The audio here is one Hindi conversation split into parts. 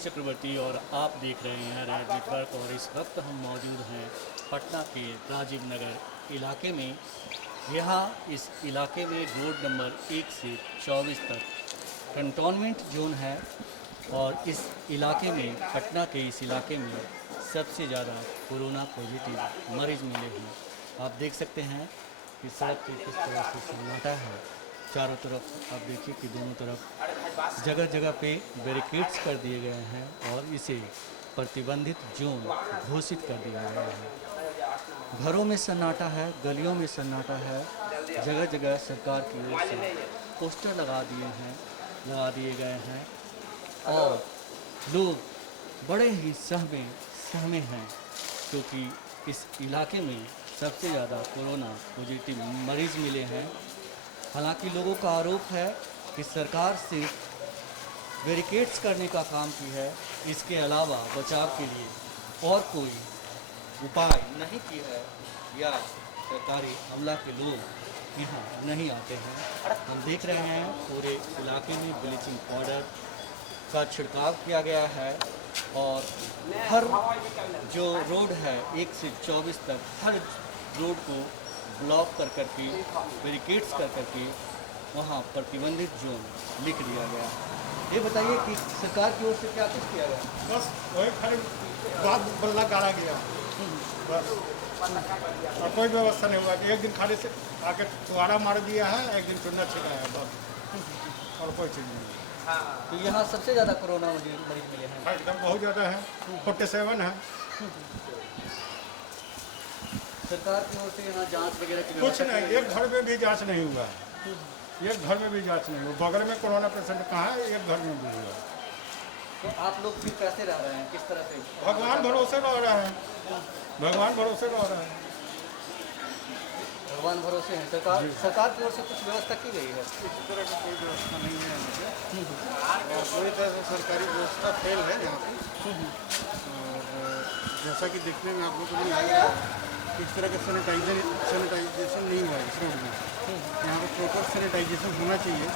मनीष चक्रवर्ती और आप देख रहे हैं रेड नेटवर्क। और इस वक्त हम मौजूद हैं पटना के राजीव नगर इलाके में। यहाँ इस इलाके में रोड नंबर 1 से 24 तक कंटोनमेंट जोन है और इस इलाके में, पटना के इस इलाके में सबसे ज़्यादा कोरोना पॉजिटिव मरीज मिले हैं। आप देख सकते हैं कि सड़क पे किस तरह से सन्नाटा है। चारों तरफ आप देखिए कि दोनों तरफ जगह जगह पे बैरिकेड्स कर दिए गए हैं और इसे प्रतिबंधित जोन घोषित कर दिया गया है। घरों में सन्नाटा है, गलियों में सन्नाटा है। जगह जगह सरकार की ओर से पोस्टर लगा दिए गए हैं और लोग बड़े ही सहमे हैं, क्योंकि इस इलाके में सबसे ज़्यादा कोरोना पॉजिटिव मरीज़ मिले हैं। हालांकि लोगों का आरोप है कि सरकार सिर्फ बैरिकेड्स करने का काम की है, इसके अलावा बचाव के लिए और कोई उपाय नहीं की है, या सरकारी अमला के लोग यहाँ नहीं आते हैं। हम देख रहे हैं पूरे इलाके में ब्लीचिंग पाउडर का छिड़काव किया गया है और हर जो रोड है 1 से 24 तक हर रोड को ब्लॉक कर करके, बैरिकेड्स कर करके वहाँ प्रतिबंधित जोन लिख दिया गया है। ये बताइए कि सरकार की ओर से क्या कुछ किया गया? बस वही खाली बात बल्ला गाड़ा गया, बस और कोई व्यवस्था नहीं हुआ कि एक दिन खाली से आके फुहारा मार दिया है, एक दिन चुना छिड़ाया, बस और कोई चीज़ नहीं। तो यहाँ सबसे ज़्यादा कोरोना मरीज मिले हैं। एकदम बहुत ज़्यादा है, 47 है। सरकार की ओर से यहाँ जांच वगैरह की कुछ नहीं, एक घर में भी जांच नहीं हुआ है, एक घर में भी जांच नहीं हुआ। बगल में कोरोना पेशेंट कहाँ है, एक घर में भी हुआ। तो आप लोग फिर कैसे रह रहे हैं, किस तरह से? भगवान भरोसे रह रहे हैं, भगवान भरोसे रह रहे हैं। भगवान भरोसे हैं। सरकार की ओर से कुछ व्यवस्था की गई है? इस तरह की कोई व्यवस्था नहीं है और पूरी तरह से सरकारी व्यवस्था फेल है यहाँ पे। और जैसा कि देखने में आप लोगों को भी लग रहा है, इस तरह का सैनिटाइजेशन नहीं हुआ है इस रोड में। यहाँ पे प्रॉपर सैनिटाइजेशन होना चाहिए,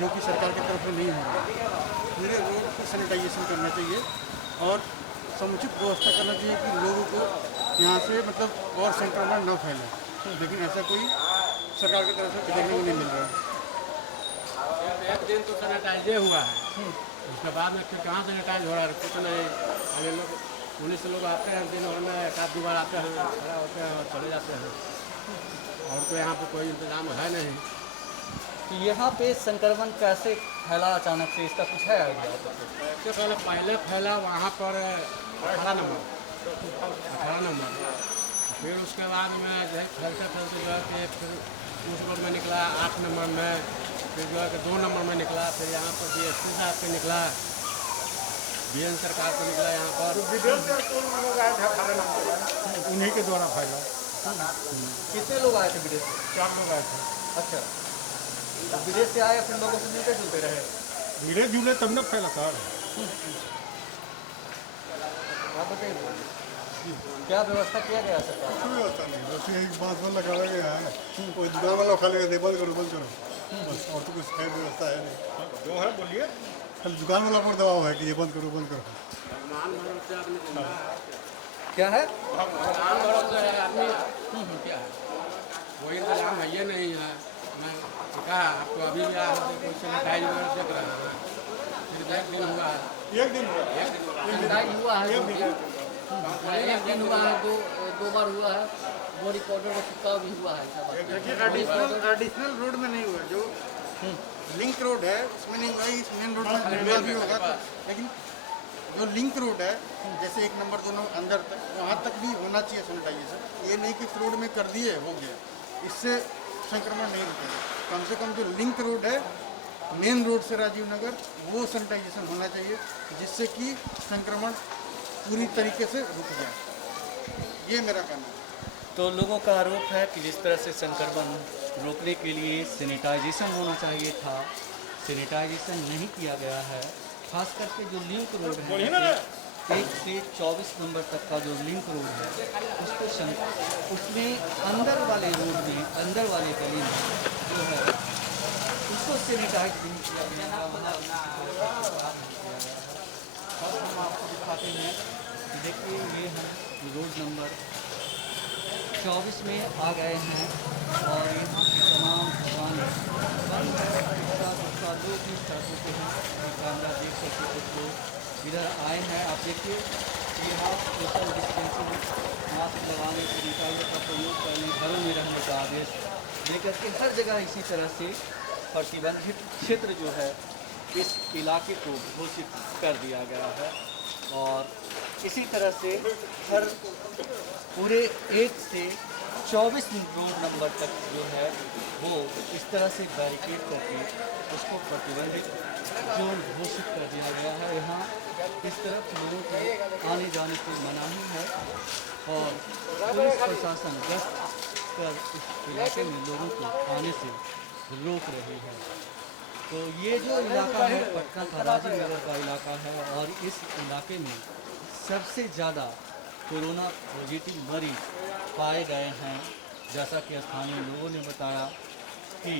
जो कि सरकार की तरफ से नहीं हो रहा है। पूरे रोड को सैनिटाइजेशन करना चाहिए और समुचित व्यवस्था करना चाहिए कि लोगों को यहाँ से मतलब और संक्रमण न फैले, लेकिन ऐसा कोई सरकार की तरफ से देखने को नहीं मिल रहा है। एक दिन तो सैनिटाइजे हुआ है, उसके बाद में फिर कहाँ सैनिटाइज हो रहा है, कुछ नहीं। अभी लोग पुलिस लोग आते हैं, दिन भर में 1-2 बार आते हैं, खड़ा होते हैं और चले जाते हैं, और तो यहाँ पे कोई इंतजाम है नहीं। तो यहाँ पे संक्रमण कैसे फैला अचानक से, इसका कुछ है आइडिया? तो पहले फैला वहाँ पर 18 नंबर, फिर उसके बाद में जो है फैलते जो है कि फिर उस रोड में निकला 8 नंबर में, फिर जो है कि 2 नंबर में निकला, फिर यहाँ पर DSP साहब पे निकला, BN सरकार को निकला यहाँ पर। उन्हीं के द्वारा फैला। कितने लोग आए थे विदेश से? 4 लोग आए थे। अच्छा, तो विदेश से आए फिर लोगों से मिलते जुलते रहे? मिले जुले तब न फैला सर। आप बताइए क्या व्यवस्था किया गया सरकार? कोई व्यवस्था नहीं, बस यही बात वाला लगाया गया है, कोई दुकान वाला खाली कहते बंद करो बस, और तो कुछ है व्यवस्था है नहीं। जो है बोलिए। खाली दुकान वाला पर दबाव है कि ये बंद करो बंद करो। क्या है? भगवान भरोसे है आदमी, क्या है कोई इंतजाम है ये नहीं है। मैं कहा आपको अभी भी आया है, कोई सैनिटाइज वगैरह देख रहा है, फिर 1 दिन हुआ है, एक दिन सैनिटाइज हुआ है, एक दिन हुआ है, दो बार हुआ है, बॉडी पाउडर का छिड़काव भी हुआ है। देखिए एडिशनल रोड में नहीं हुआ, जो लिंक रोड है उसमें नहीं हुआ, इस मेन रोड में हुआ भी होगा, लेकिन जो लिंक रोड है जैसे 1 नंबर 2 नंबर अंदर तक, वहाँ तक भी होना चाहिए सैनिटाइजेशन। ये नहीं कि इस रोड में कर दिए हो गया, इससे संक्रमण नहीं रुकेगा। कम से कम जो लिंक रोड है मेन रोड से राजीव नगर, वो सैनिटाइजेशन होना चाहिए, जिससे कि संक्रमण पूरी तरीके से रुक जाए। ये मेरा कहना है। तो लोगों का आरोप है कि जिस तरह से संक्रमण रोकने के लिए सैनिटाइजेशन होना चाहिए था, सैनिटाइजेशन नहीं किया गया है। खास करके जो लिंक रोड है, 1 से 24 नंबर तक का जो लिंक रोड है, उसमें अंदर वाले रोड में, अंदर वाले गली में जो है उसको सैनिटाइज नहीं किया गया। अब हम आपको दिखाते हैं, देखिए ये हम रोड नंबर 24 में आ गए हैं और यहाँ की तमाम दुकानें बंद है। रिक्शा लोग भी सड़कों पे हैं। कैमरा देख सकते कुछ लोग इधर आए हैं। आप देखिए यहाँ सोशल डिस्टेंसिंग, मास्क लगाने, सैनिटाइजर का प्रयोग करने, घरों में रहने का आदेश लेकर के हर जगह इसी तरह से प्रतिबंधित क्षेत्र जो है इस इलाके को घोषित कर दिया गया है। और इसी तरह से हर पूरे 1 से 24 रोड नंबर तक जो है वो इस तरह से बैरिकेड करके उसको प्रतिबंधित जोन घोषित कर दिया गया है। यहाँ इस तरफ लोगों को आने जाने की मनाही है और पुलिस प्रशासन गश्त कर इस इलाके में लोगों को आने से रोक रही है। तो ये जो इलाका है पटना का राजीव नगर का इलाका है और इस इलाके में सबसे ज़्यादा कोरोना पॉजिटिव मरीज पाए गए हैं। जैसा कि स्थानीय लोगों ने बताया कि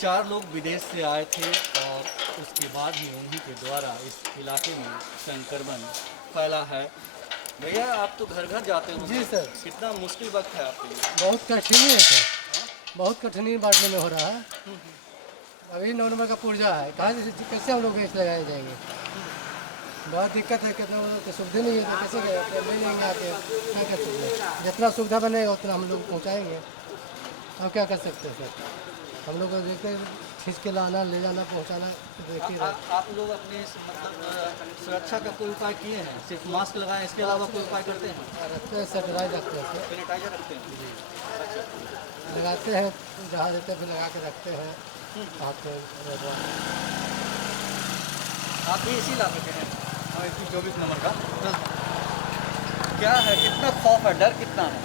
4 लोग विदेश से आए थे और उसके बाद ही उन्हीं के द्वारा इस इलाके में संक्रमण फैला है। भैया आप तो घर घर जाते हो? जी सर। कितना मुश्किल वक्त है आपके लिए? बहुत कठिनी है सर, बहुत कठिनी बांटने में हो रहा है। अभी 9 नंबर का पुर्जा है, कहाँ से कैसे हम लोग गैस लगाए जाएंगे? बहुत दिक्कत है, कितना तो सुविधा नहीं है, तो कैसे ले लेंगे आके? क्या कर सकते हैं? जितना सुविधा बनेगा उतना हम लोग पहुँचाएंगे। अब क्या कर सकते हैं सर? हम लोग को देखते खींच के लाना, ले जाना, पहुँचाना देखिए। आप लोग अपने मतलब सुरक्षा का कोई उपाय किए हैं? सिर्फ मास्क लगाएं, इसके अलावा कोई उपाय करते हैं? रखते हैं, सैनिटाइज रखते हैं सर, सैनिटाइजर रखते हैं? लगाते हैं, जहाँ देते फिर लगा के रखते हैं हाथ में। आप भी इसी इलाके के हैं? हाँ, 24 नंबर का। क्या है, कितना खौफ है, डर कितना है?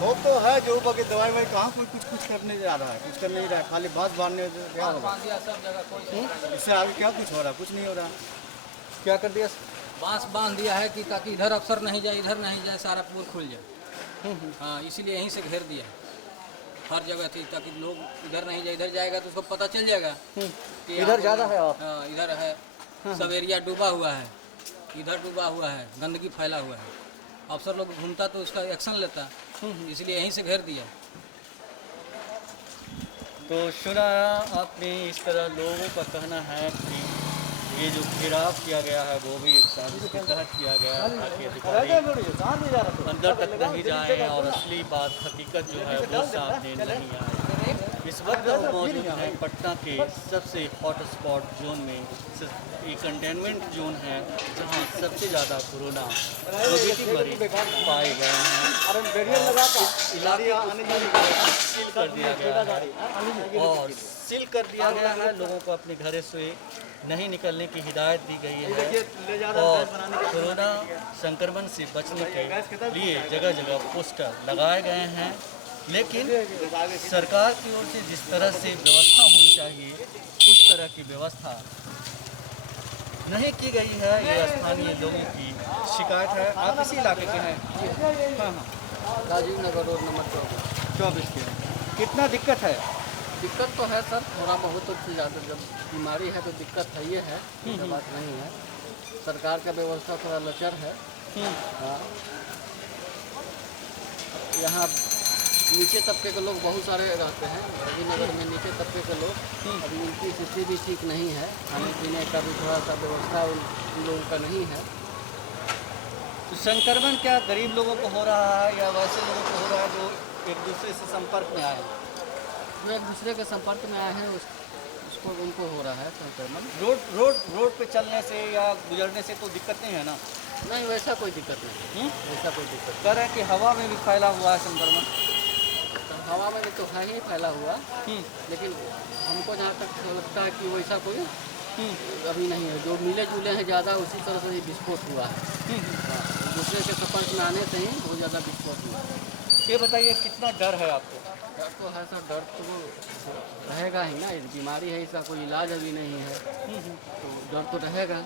वो तो है जो बाकी दवाई वही कहाँ कोई कुछ करने जा रहा है, कुछ कर नहीं रहा है, खाली बात बांधने से क्या होगा? इससे आगे क्या कुछ हो रहा है? कुछ नहीं हो रहा। क्या कर दिया? बांस बांध दिया है कि ताकि इधर अफसर नहीं जाए, इधर नहीं जाए, सारा पूर खुल जाए। हाँ, इसीलिए यहीं से घेर दिया है हर जगह थी, ताकि लोग इधर नहीं जाए, इधर जाएगा तो उसको पता चल जाएगा कि इधर ज़्यादा है आप? हाँ, इधर है, सब एरिया डूबा हुआ है, इधर डूबा हुआ है, गंदगी फैला हुआ है। अफसर लोग घूमता तो उसका एक्शन लेता, इसलिए यहीं से घेर दिया। तो सुना आपने, इस तरह लोगों का कहना है कि ये जो घेराव किया गया है वो भी एक साजिश के तहत किया गया है ताकि अधिकारी अंदर तक नहीं जाएं और असली बात हकीकत जो है वो सामने नहीं आए। इस वक्त हम मौजूद हैं पटना के सबसे हॉट स्पॉट जोन में, एक कंटेनमेंट जोन है जहाँ सबसे ज़्यादा कोरोना पॉजिटिव मरीज पाए गए हैं। इस इलाके को सील कर दिया गया है और सील कर दिया गया है। लोगों को अपने घरों से नहीं निकलने की हिदायत दी गई है और कोरोना संक्रमण से बचने के लिए जगह जगह पोस्टर लगाए गए हैं। लेकिन सरकार की ओर से जिस तरह से व्यवस्था होनी चाहिए उस तरह की व्यवस्था नहीं की गई है। ये स्थानीय लोगों की शिकायत है। आप इसी इलाके के हैं? हाँ हाँ, राजीव नगर रोड नंबर 24 के। कितना दिक्कत है? दिक्कत तो है सर, थोड़ा बहुत तो ज़्यादा, जब बीमारी है तो दिक्कत है, ये है, ऐसा बात नहीं है। सरकार का व्यवस्था थोड़ा लचर है। हाँ, यहाँ नीचे तबके के लोग बहुत सारे रहते हैं, राजीव नगर में नीचे तबके के लोग, अभी उनकी स्थिति भी ठीक नहीं है, खाने पीने का भी थोड़ा सा व्यवस्था उन लोगों का नहीं है। तो संक्रमण क्या गरीब लोगों को हो रहा है या वैसे लोगों को हो रहा है जो एक दूसरे से संपर्क में आए? जो एक दूसरे के संपर्क में आए हैं उसको उनको हो रहा है संक्रमण। रोड पे चलने से या गुजरने से तो दिक्कत नहीं है ना? नहीं, वैसा कोई दिक्कत नहीं, वैसा कोई दिक्कत कह रहे हैं कि हवा में भी फैला हुआ है संक्रमण। नहीं। हवा में तो है ही फैला हुआ, लेकिन हमको जहाँ तक लगता है कि वैसा कोई अभी नहीं है। जो मिले जुले हैं ज़्यादा, उसी तरह से ही विस्फोट हुआ है। दूसरे के संपर्क में आने से ही वो ज़्यादा विस्फोट हुआ है। ये बताइए कितना डर है आपको? डर तो है सर, डर तो रहेगा ही ना, बीमारी है, इसका कोई इलाज अभी नहीं है, तो डर तो रहेगा।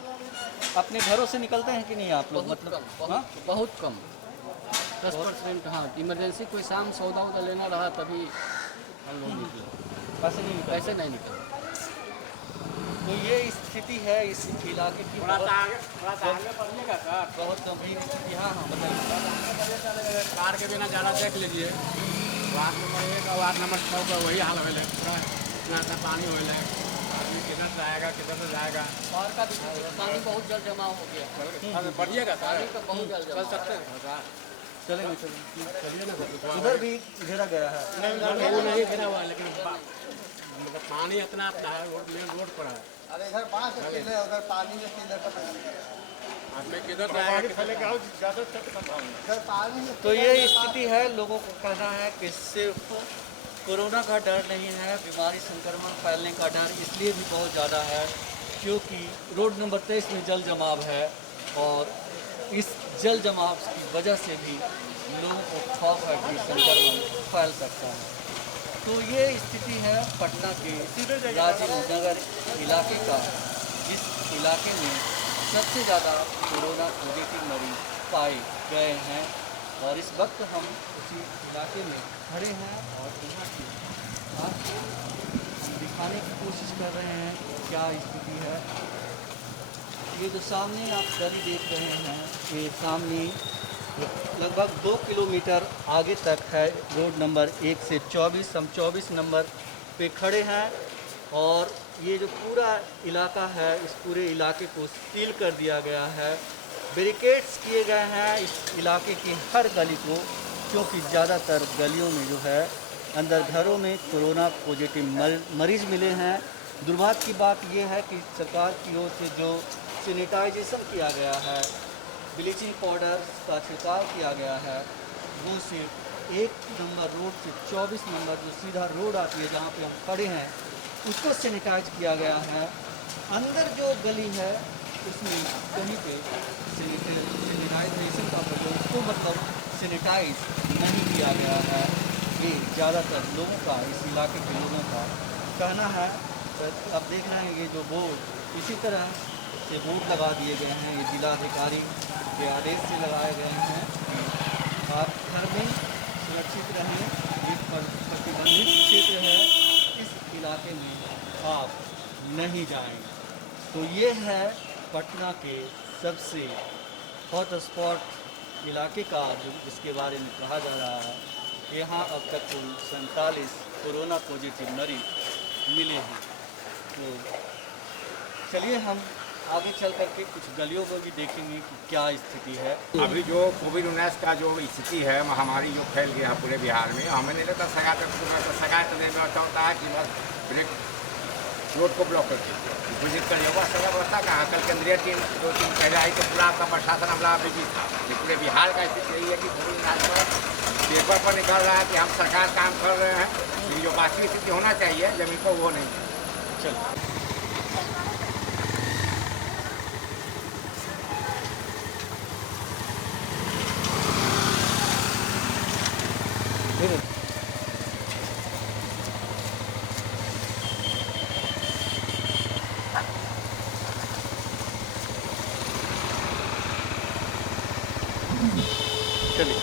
अपने घरों से निकलते हैं कि नहीं आप लोग? बहुत मतलब कम, बहुत कम, 10%। हाँ, इमरजेंसी कोई शाम सौदा उदा लेना रहा तभी हम लोग निकले, ऐसे नहीं निकलते? ऐसे नहीं निकले। तो ये स्थिति है इस इलाके की। थोड़ा सा आगे बढ़िएगा सर। बहुत गंभीर स्थिति। हाँ हाँ बताइए। कार के बिना ज़्यादा देख लीजिए। वार्ड नंबर 1 और वार्ड नंबर 6 का वही हाल होल है। पूरा इतना सा पानी होल है। आदमी किधर से आएगा, किधर से जाएगा। बाहर का भी पानी बहुत जल जमा हो गया। बढ़िएगा सर। पानी का बहुत जल चल जमा। सकते हैं सर। चलेंगे चलिए ना। उधर भी घेरा गया है। वो नहीं गिरा हुआ है, लेकिन मतलब पानी इतना मेन रोड पर है। अरे इधर बांस है, उधर पानी में आदमी किधर से पानी आएगा, फैलेगा और ज़्यादा तक संभावना। इधर पानी तो ये स्थिति है। लोगों को कहना है कि सिर्फ कोरोना का डर नहीं है, बीमारी संक्रमण फैलने का डर इसलिए भी बहुत ज़्यादा है क्योंकि रोड नंबर 23 में जल जमाव है और इस जल जमाव की वजह से भी लोगों को खौफ है कि संक्रमण फैल सकता है। तो ये स्थिति है पटना के राजीव नगर इलाके का, जिस इलाके में सबसे ज़्यादा कोरोना पॉजिटिव मरीज पाए गए हैं। और इस वक्त हम उसी इलाके में खड़े हैं और यहाँ की आपको हम दिखाने की कोशिश कर रहे हैं क्या स्थिति है। ये जो सामने आप गली देख रहे हैं, ये सामने लगभग 2 किलोमीटर आगे तक है रोड नंबर 1 से 24। हम 24 नंबर पे खड़े हैं और ये जो पूरा इलाका है, इस पूरे इलाके को सील कर दिया गया है। बैरिकेड्स किए गए हैं इस इलाके की हर गली को, क्योंकि ज़्यादातर गलियों में जो है अंदर घरों में कोरोना पॉजिटिव मरीज मिले हैं। दुर्भाग्य की बात यह है कि सरकार की ओर से जो सैनिटाइजेशन किया गया है, ब्लीचिंग पाउडर का छिड़काव किया गया है, वो सिर्फ 1 नंबर रोड से 24 नंबर जो सीधा रोड आती है जहाँ पे हम खड़े हैं उसको सैनिटाइज किया गया है। अंदर जो गली है उसमें कहीं पे सैनिटाइजेशन का प्रयोग उसको मतलब सैनिटाइज नहीं किया गया है। ये ज़्यादातर लोगों का, इस इलाके के लोगों का कहना है। अब देख रहे हैं ये जो बोर्ड इसी तरह से बोर्ड लगा दिए गए हैं, ये जिलाधिकारी के आदेश से लगाए गए हैं कि आप घर में सुरक्षित रहें। ये प्रतिबंधित क्षेत्र है, इस इलाके में आप नहीं जाएं। तो ये है पटना के सबसे हॉट स्पॉट इलाके का जो जिसके बारे में कहा जा रहा है। यहाँ अब तक कुल 47 कोरोना पॉजिटिव मरीज मिले हैं। तो चलिए हम आगे चल करके कुछ गलियों को भी देखेंगे कि क्या स्थिति है। अभी जो कोविड-19 का जो स्थिति है, महामारी जो फैल गया है पूरे बिहार में, हमें नहीं लगता शिकायत देने में अच्छा होता है कि बस ब्रेक रोड को ब्लॉक करके विजिट करिए। वह सगा व्यवस्था कहाँ, कल केंद्रीय टीम 2 दिन पहले आई तो पूरा आपका प्रशासन हमला बिजी था। ये पूरे बिहार का स्थिति यही है कि कोविड-19 पर पेपर पर निकल रहा है कि हम सरकार काम कर रहे हैं, लेकिन जो बाकी स्थिति होना चाहिए जमीन पर वो नहीं है। चलो चलिए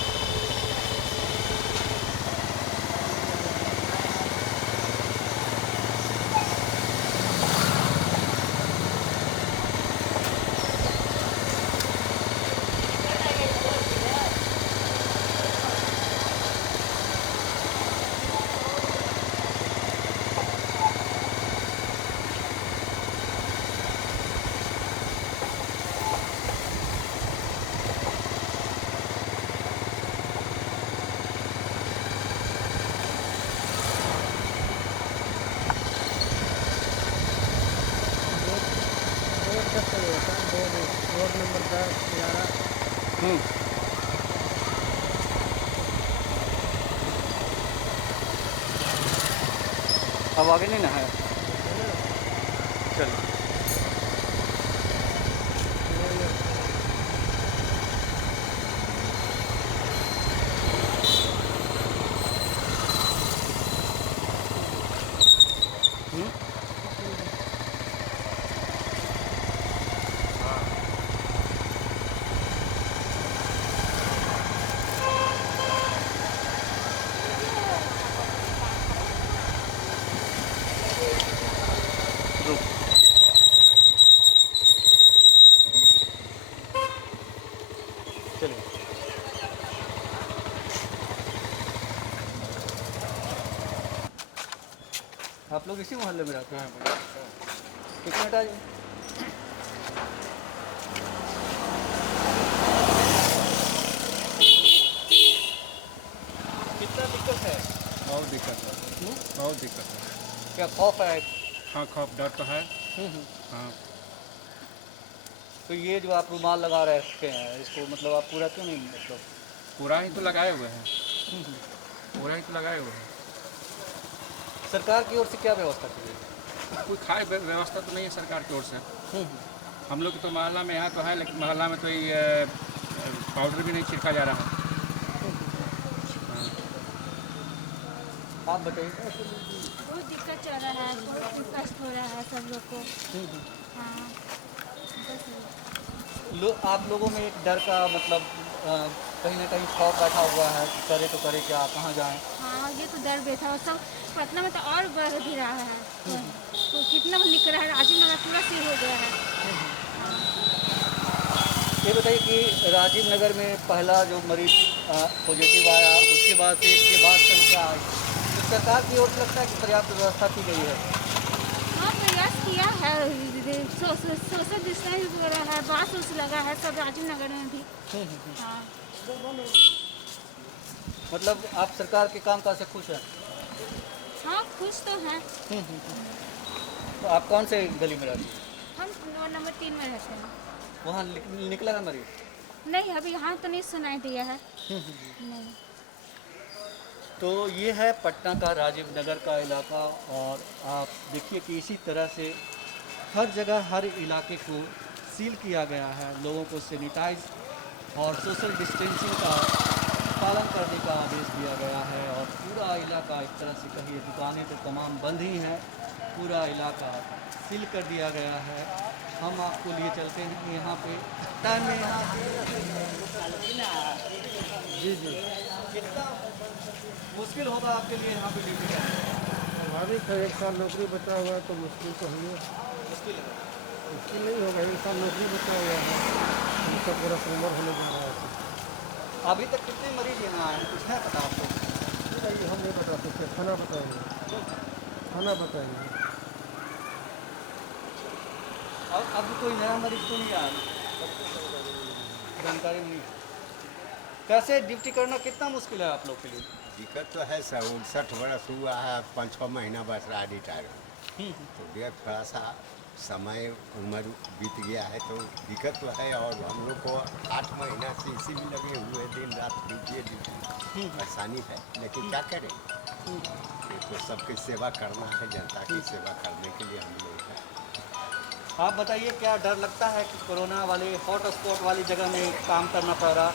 रोड नंबर 10, 11। अब आगे नहीं ना है। चलिए रुक आप लोग इसी मोहल्ले में रहते हैं? एक मिनट आ जाइए। कितना दिक्कत है? बहुत दिक्कत है, बहुत दिक्कत है। क्या खौफ है? हाँ, खौफ डर तो है। हम्म। हाँ, तो ये जो आप रुमाल लगा रखे हैं इसको मतलब आप पूरा क्यों नहीं मतलब? पूरा ही तो लगाए हुए हैं, पूरा ही तो लगाए हुए हैं। सरकार की ओर से क्या व्यवस्था की गई? कोई खाए व्यवस्था तो नहीं है सरकार की ओर से। हम लोग तो मोहल्ला में यहाँ तो है, लेकिन मोहल्ला में तो ये पाउडर भी नहीं छिड़का जा रहा है। आप बताइए। बहुत दिक्कत चल रहा है, बहुत कष्ट हो रहा है सब लोग को। हाँ, बस आप लोगों में एक डर का मतलब कहीं ना कहीं खौफ बैठा हुआ है कि करे तो करे क्या, कहाँ जाएं? हाँ, ये तो डर बैठा और सब पटना में तो और बढ़ भी रहा है। तो कितना निकल रहा है, राजीव नगर पूरा सील हो गया है। ये बताइए कि राजीव नगर में पहला जो मरीज पॉजिटिव आया उसके बाद से इसके बाद संख्या आई, तो सरकार की ओर से लगता है कि पर्याप्त व्यवस्था की गई है? हाँ, प्रयास किया है, सोशल डिस्टेंस वगैरह है, बास उस लगा है सब राजीव नगर में भी। हाँ, मतलब आप सरकार के कामकाज से खुश हैं? हाँ, खुश तो हैं। तो आप कौन से गली में रहते हैं? हम नंबर 3 में रहते हैं। वहाँ निकला है मरीज? नहीं, अभी यहाँ तो नहीं सुनाई दिया है। नहीं। तो ये है पटना का राजीव नगर का इलाका, और आप देखिए कि इसी तरह से हर जगह हर इलाके को सील किया गया है, लोगों को सैनिटाइज और सोशल डिस्टेंसिंग का पालन करने का आदेश दिया गया है। और पूरा इलाका एक तरह से कहिए, दुकानें तो तमाम बंद ही हैं, पूरा इलाका सील कर दिया गया है। हम आपको लिए चलते हैं यहाँ पे टाइम में यहाँ जी जी कितना मुश्किल होगा आपके लिए यहाँ पे ड्यूटी करना? स्वाभाविक है, 1 साल नौकरी बचा हुआ है तो मुश्किल तो है। मुश्किल है। मुश्किल नहीं होगा, 1 साल नौकरी बचा हुआ है, उनका पूरा उम्र होने जा रहा है। अभी तक कितने मरीज यहाँ आए हैं कुछ है पता आपको? बताइए, हम नहीं बता सकते, खाना बताइए, खाना बताइए। और अब कोई नया मरीज तो नहीं आया? जानकारी नहीं। कैसे ड्यूटी करना कितना मुश्किल है आप लोग के लिए? दिक्कत तो है सर, 59 वर्ष हुआ है, 5-6 महीना बस रहा रिटायर। तो ये थोड़ा सा समय उम्र बीत गया है तो दिक्कत तो है। और हम लोग को 8 महीना से इसी में लगे हुए, दिन रात ड्यूटी परेशानी है, लेकिन क्या करें, तो सबकी सेवा करना है, जनता की सेवा करने के लिए हम लोग हैं। आप बताइए क्या डर लगता है कि कोरोना वाले हॉट स्पॉट वाली जगह में काम करना पड़ रहा?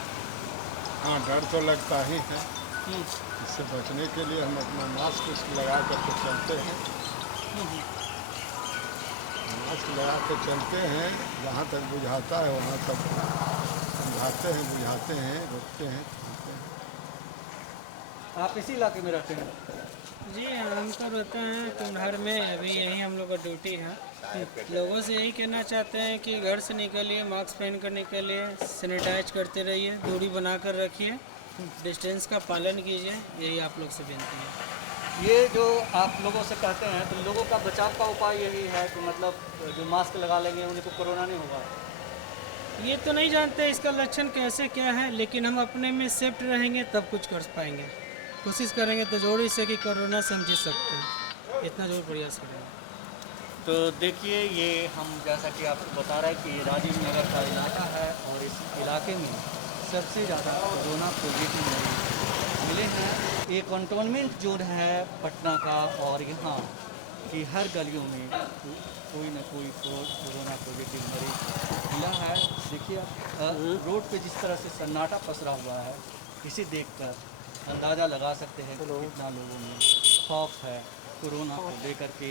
हाँ, डर तो लगता ही है। इससे बचने के लिए हम अपना मास्क लगा करके चलते हैं। मास्क लगा कर चलते हैं, जहाँ तक बुझाता है वहाँ तक समझाते हैं, बुझाते हैं, रोकते हैं, चलते हैं। आप इसी इलाके में रहते हैं? जी, हम तो रहते हैं कुम्हार में, अभी यही हम लोग का ड्यूटी है। लोगों से यही कहना चाहते हैं कि घर से निकलिए, मास्क पहन कर निकलिए, सैनिटाइज करते रहिए, दूरी बना कर रखिए, डिस्टेंस का पालन कीजिए, यही आप लोग से विनती है। ये जो आप लोगों से कहते हैं तो लोगों का बचाव का उपाय यही है कि मतलब जो मास्क लगा लेंगे उनको कोरोना नहीं होगा? ये तो नहीं जानते इसका लक्षण कैसे क्या है, लेकिन हम अपने में सेफ्ट रहेंगे तब कुछ कर पाएंगे। कोशिश करेंगे तो जरूर इससे कि कोरोना से हम जीत सकते हैं, इतना जरूर प्रयास करेंगे। तो देखिए, ये हम जैसा कि आपको बता रहे हैं कि ये राजीव नगर का इलाका है, और इस इलाके में सबसे ज़्यादा कोरोना पॉजिटिव मरीज मिले हैं। ये कंटोनमेंट जोन है पटना का, और यहाँ की हर गलियों में कोई ना कोई कोरोना पॉजिटिव मरीज मिला है। देखिए आप रोड पे जिस तरह से सन्नाटा पसरा हुआ है, इसे देखकर अंदाज़ा लगा सकते हैं कि कितना लोगों में खौफ है कोरोना को लेकर के।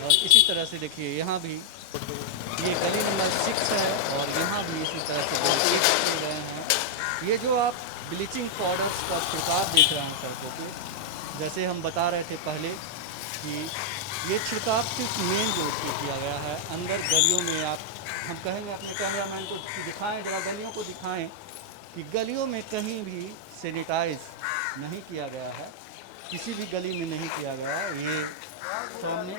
और इसी तरह से देखिए यहाँ भी ये गली नंबर 6 है, और यहाँ भी इसी तरह से बैरिकेड किए गए हैं। ये जो आप ब्लीचिंग पाउडर्स का छिड़काव देख रहे हैं सड़कों पे, जैसे हम बता रहे थे पहले कि ये छिड़काव सिर्फ मेन रोड पे किया गया है। अंदर गलियों में आप, हम कहेंगे अपने कैमरामैन को दिखाएं, जरा गलियों को दिखाएं कि गलियों में कहीं भी सैनिटाइज नहीं किया गया है। किसी भी गली में नहीं किया गया। ये सामने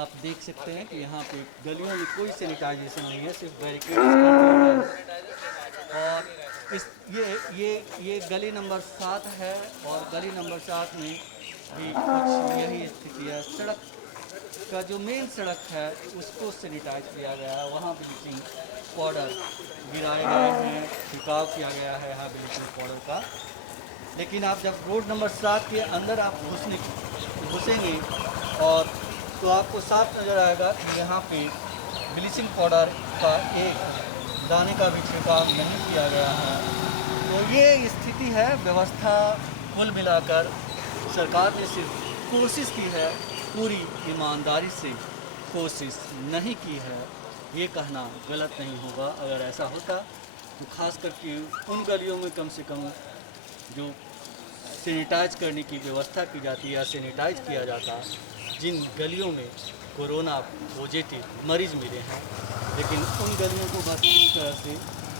आप देख सकते हैं कि यहाँ पे गलियों में कोई सैनिटाइजेशन नहीं है, सिर्फ बैरिकेड और ये गली नंबर 7 है और गली नंबर 7 में भी कुछ यही स्थिति है। सड़क का जो मेन सड़क है उसको सैनिटाइज किया गया है, वहाँ ब्लीचिंग पाउडर गिराए गए हैं, छिड़काव किया गया है यहाँ ब्लीचिंग पाउडर का। लेकिन आप जब रोड नंबर 7 के अंदर आप घुसेंगे और तो आपको साफ नज़र आएगा कि यहाँ पे ब्लीचिंग पाउडर का एक दाने का भी छिड़काव नहीं किया गया है। तो ये स्थिति है। व्यवस्था कुल मिलाकर सरकार ने सिर्फ कोशिश की है, पूरी ईमानदारी से कोशिश नहीं की है, ये कहना गलत नहीं होगा। अगर ऐसा होता तो खास करके उन गलियों में कम से कम जो सैनिटाइज करने की व्यवस्था की जाती है या सैनिटाइज किया जाता, जिन गलियों में कोरोना पॉजिटिव मरीज मिले हैं, लेकिन उन गलियों को बस इस तरह से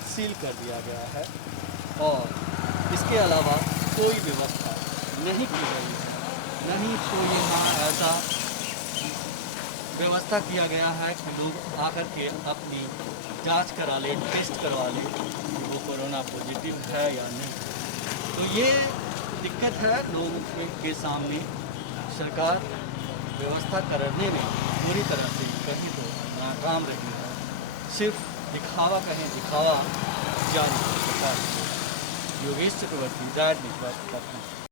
सील कर दिया गया है और इसके अलावा कोई व्यवस्था नहीं की गई है। नहीं कोई यहाँ ऐसा व्यवस्था किया गया है कि लोग आकर के अपनी जांच करा ले, टेस्ट करवा ले कि वो कोरोना पॉजिटिव है या नहीं। तो ये दिक्कत है लोगों के सामने। सरकार व्यवस्था करने में पूरी तरह से कहीं तो नाकाम रही है। सिर्फ दिखावा कहें दिखावा जारी सरकार। योगेश चक्रवर्ती, राज नेटवर्क।